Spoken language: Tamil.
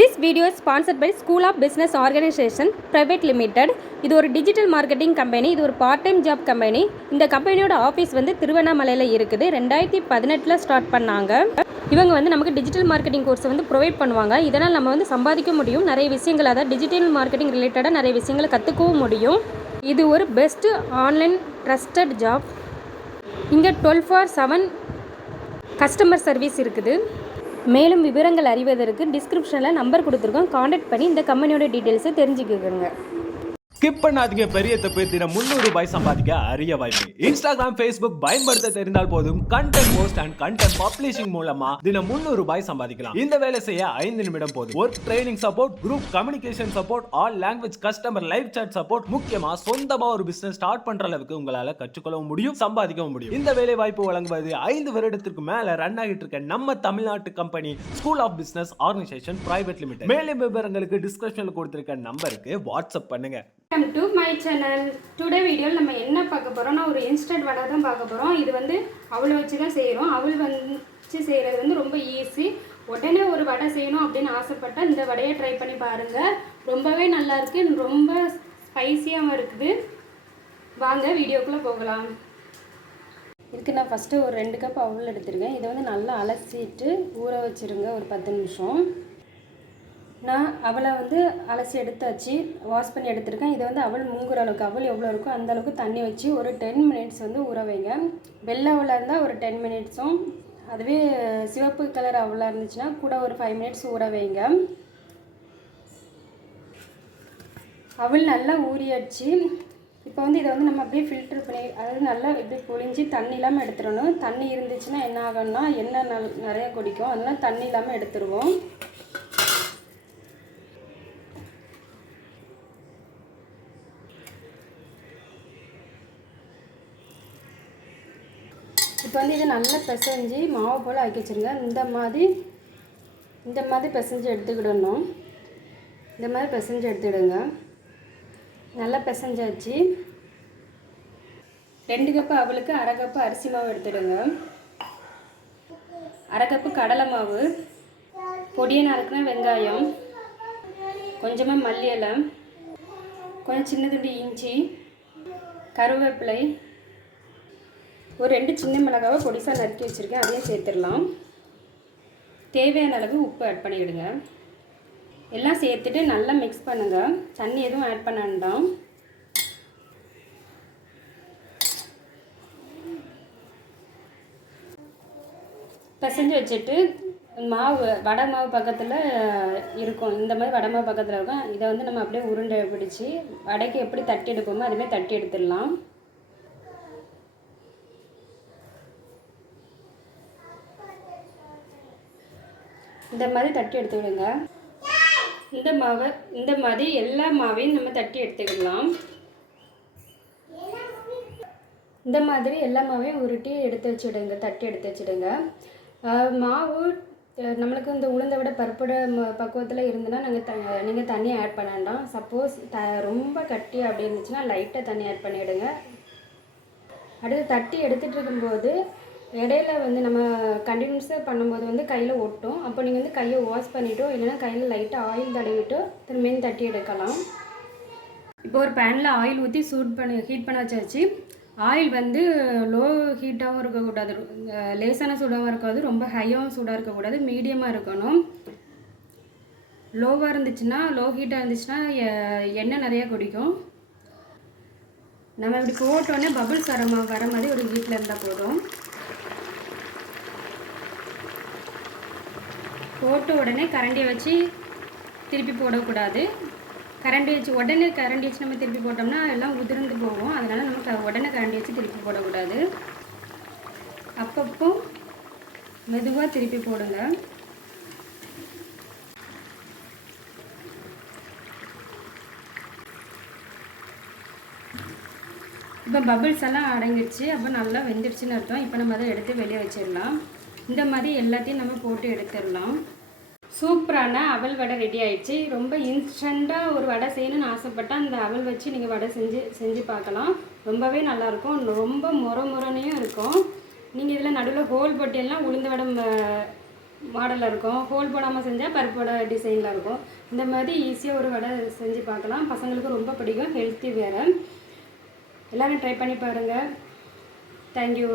This video is sponsored by School of Business Organization Private Limited. இது ஒரு டிஜிட்டல் மார்க்கெட்டிங் கம்பெனி. இது ஒரு பார்ட் டைம் ஜாப் கம்பெனி. இந்த கம்பெனியோட ஆஃபீஸ் வந்து திருவண்ணாமலையில் இருக்குது. 2018 ஸ்டார்ட் பண்ணாங்க. இவங்க வந்து நமக்கு டிஜிட்டல் மார்க்கெட்டிங் கோர்ஸ் வந்து ப்ரொவைட் பண்ணுவாங்க. இதனால் நம்ம வந்து சம்பாதிக்க முடியும். நிறைய விஷயங்கள், அதாவது டிஜிட்டல் மார்க்கெட்டிங் ரிலேட்டடாக நிறைய விஷயங்களை கற்றுக்கவும் முடியும். இது ஒரு பெஸ்ட்டு ஆன்லைன் ட்ரஸ்டட் ஜாப். இங்கே 24/7 கஸ்டமர் சர்வீஸ் இருக்குது. மேலும் விவரங்கள் அறிவதற்கு டிஸ்கிரிப்ஷனில் நம்பர் கொடுத்துருக்கோம். காண்டாக்ட் பண்ணி இந்த கம்பெனியோட டீட்டெயில்ஸை தெரிஞ்சுக்கோங்க. ஸ்கிப் பண்ணாதீங்க. பெரிய தப்பு தினம் ₹300 சம்பாதிக்க அரிய வாய்ப்பு. இன்ஸ்டாகிராம், ஃபேஸ்புக் பயன்படுத்த தெரிந்தால் போதும். Content post and content publishing மூலமா தினம் ₹300 சம்பாதிக்கலாம். இந்த வேலை செய்ய 5 நிமிடம் போதும். Work training support, group communication support, all language customer live chat support, முக்கியமா சொந்தமா ஒரு பிசினஸ் ஸ்டார்ட் பண்ற அளவுக்கு உங்களால கற்றுக்கொள்ளவும் முடியும், சம்பாதிக்கவும் முடியும். இந்த வேலை வாய்ப்பு வழங்குவது 5 வருடத்திற்கு மேல ரன் ஆகிட்டு இருக்க நம்ம தமிழ்நாட்டு company school of business organisation private limited. மேலும் விவரங்களுக்கு டிஸ்கிரிப்ஷன்ல கொடுத்திருக்க நம்பருக்கு வாட்ஸ்அப் பண்ணுங்க. Welcome to my channel. Today வீடியோவில் நம்ம என்ன பார்க்க போகிறோம்னா, ஒரு இன்ஸ்டன்ட் வடை தான் பார்க்க போகிறோம். இது வந்து அவள் வச்சு தான் செய்கிறோம். அவள் வச்சு செய்கிறது வந்து ரொம்ப ஈஸி. உடனே ஒரு வடை செய்யணும் அப்படின்னு ஆசைப்பட்டால் இந்த வடையை ட்ரை பண்ணி பாருங்கள். ரொம்பவே நல்லாயிருக்கு, ரொம்ப ஸ்பைசியாகவும் இருக்குது. வாங்க வீடியோக்குள்ளே போகலாம். இதுக்கு நான் ஃபஸ்ட்டு ஒரு 2 கப் அவள் எடுத்துருக்கேன். இதை வந்து நல்லா அலசிட்டு ஊற வச்சுருங்க ஒரு 10 நிமிஷம். நான் அவளை வந்து அலசி எடுத்தாச்சு, வாஷ் பண்ணி எடுத்துருக்கேன். இதை வந்து அவள் மூங்குற அளவுக்கு, அவள் எவ்வளோ இருக்கோ அந்த அளவுக்கு தண்ணி வச்சு ஒரு 10 மினிட்ஸ் வந்து ஊற வைங்க. வெள்ளை அவளாக இருந்தால் ஒரு 10 மினிட்ஸும், அதுவே சிவப்பு கலர் அவளாக இருந்துச்சுன்னா கூட ஒரு 5 மினிட்ஸ் ஊற வைங்க. அவள் நல்லா ஊறியாச்சு. இப்போ வந்து இதை வந்து நம்ம அப்படியே ஃபில்ட்ரு பண்ணி, அதாவது நல்லா இப்படி புழிஞ்சு தண்ணி இல்லாமல் எடுத்துடணும். தண்ணி இருந்துச்சுன்னா என்ன ஆகும்னா எண்ணெய் நிறையா குடிக்கும், அதனால் தண்ணி இல்லாமல் எடுத்துருவோம். இப்போ வந்து இதை நல்லா பிசைஞ்சு மாவு போல் ஆக்கி வச்சுருங்க. இந்த மாதிரி பிசைஞ்சு எடுத்துக்கிடணும். இந்த மாதிரி பிசைஞ்சு எடுத்துக்கிடுங்க. நல்லா பிசைஞ்சாச்சு. 2 கப்பு அவளுக்கு 1/2 கப்பு அரிசி மாவு எடுத்துடுங்க. 1/2 கப்பு கடலை மாவு, பொடியை நறுக்கின வெங்காயம், கொஞ்சமாக மல்லி இலை, கொஞ்சம் சின்ன துண்டு இஞ்சி, கருவேப்பிலை, ஒரு 2 சின்ன மிளகாவை பொடிசாக நறுக்கி வச்சுருக்கேன், அதையும் சேர்த்துடலாம். தேவையான அளவு உப்பு ஆட் பண்ணிவிடுங்க. எல்லாம் சேர்த்துட்டு நல்லா மிக்ஸ் பண்ணுங்கள். தண்ணி எதுவும் ஆட் பண்ண வேண்டாம். பிசைஞ்சு வச்சுட்டு மாவு, வடை மாவு பக்கத்தில் இருக்கும், இந்த மாதிரி வடை மாவு பக்கத்தில் இருக்கும். இதை வந்து நம்ம அப்படியே உருண்டை பிடிச்சி வடைக்கு எப்படி தட்டி எடுப்போமோ அதுமாதிரி தட்டி எடுத்துடலாம். இந்த மாதிரி தட்டி எடுத்துக்கிடுங்க. இந்த மாதிரி எல்லா மாவையும் நம்ம தட்டி எடுத்துக்கிடலாம். இந்த மாதிரி எல்லா மாவையும் உருட்டி எடுத்து வச்சுடுங்க, தட்டி எடுத்து வச்சுடுங்க. மாவு நம்மளுக்கு இந்த உளுந்தை விட பருப்போட பக்குவத்தில் இருந்துன்னா நீங்கள் தண்ணி ஆட் பண்ண வேண்டாம். சப்போஸ் ரொம்ப கட்டி அப்படி இருந்துச்சுன்னா லைட்டாக தண்ணி ஆட் பண்ணிவிடுங்க. அடுத்து தட்டி எடுத்துகிட்டு இருக்கும்போது இடையில வந்து நம்ம கண்டினியூஸாக பண்ணும்போது வந்து கையில் ஒட்டும். அப்போ நீங்கள் வந்து கையை வாஷ் பண்ணிவிட்டோ இல்லைன்னா கையில் லைட்டாக ஆயில் தடவிட்டோ திரும்பியும் தட்டி எடுக்கலாம். இப்போ ஒரு பேனில் ஆயில் ஊற்றி ஹீட் பண்ண வச்சாச்சு. ஆயில் வந்து லோ ஹீட்டாகவும் இருக்கக்கூடாது, லேசான சூடாகவும் இருக்காது, ரொம்ப ஹையாகவும் சூடாக இருக்கக்கூடாது, மீடியமாக இருக்கணும். லோவாக இருந்துச்சுன்னா, லோ ஹீட்டாக இருந்துச்சுன்னா எண்ணெய் நிறையா குடிக்கும். நம்ம இப்படி போட்டோன்னே பபுள்ஸ் வர மாதிரி ஒரு ஹீட்டில் இருந்தால் போதும். போட்ட உடனே கரண்டியை வச்சு திருப்பி போடக்கூடாது. கரண்டி வச்சு நம்ம திருப்பி போட்டோம்னா எல்லாம் உதிர்ந்து போகும். அதனால் நம்ம உடனே கரண்டி வச்சு திருப்பி போடக்கூடாது. அப்பப்போ மெதுவாக திருப்பி போடுங்க. இப்போ பபிள்ஸ் எல்லாம் அடங்கிடுச்சு, அப்போ நல்லா வெந்துடுச்சுன்னு அர்த்தம். இப்போ நம்ம அதை எடுத்து வெளியே வச்சிடலாம். இந்த மாதிரி எல்லாத்தையும் நம்ம போட்டு எடுத்துடலாம். சூப்பரான அவல் வடை ரெடி ஆயிடுச்சு. ரொம்ப இன்ஸ்டண்ட்டாக ஒரு வடை செய்யணும்னு ஆசைப்பட்டால் அந்த அவல் வச்சு நீங்கள் வடை செஞ்சு பார்க்கலாம். ரொம்பவே நல்லாயிருக்கும், ரொம்ப முறையும் இருக்கும். நீங்கள் இதில் நடுவில் ஹோல் போட்டியெல்லாம் உளுந்த வடை மாடலில் இருக்கும். ஹோல் போடாமல் செஞ்சால் பருப்பு வடை டிசைனில் இருக்கும். இந்த மாதிரி ஈஸியாக ஒரு வடை செஞ்சு பார்க்கலாம். பசங்களுக்கு ரொம்ப பிடிக்கும், ஹெல்த்தி வேறு. எல்லோரும் ட்ரை பண்ணி பாருங்கள். தேங்க்யூ.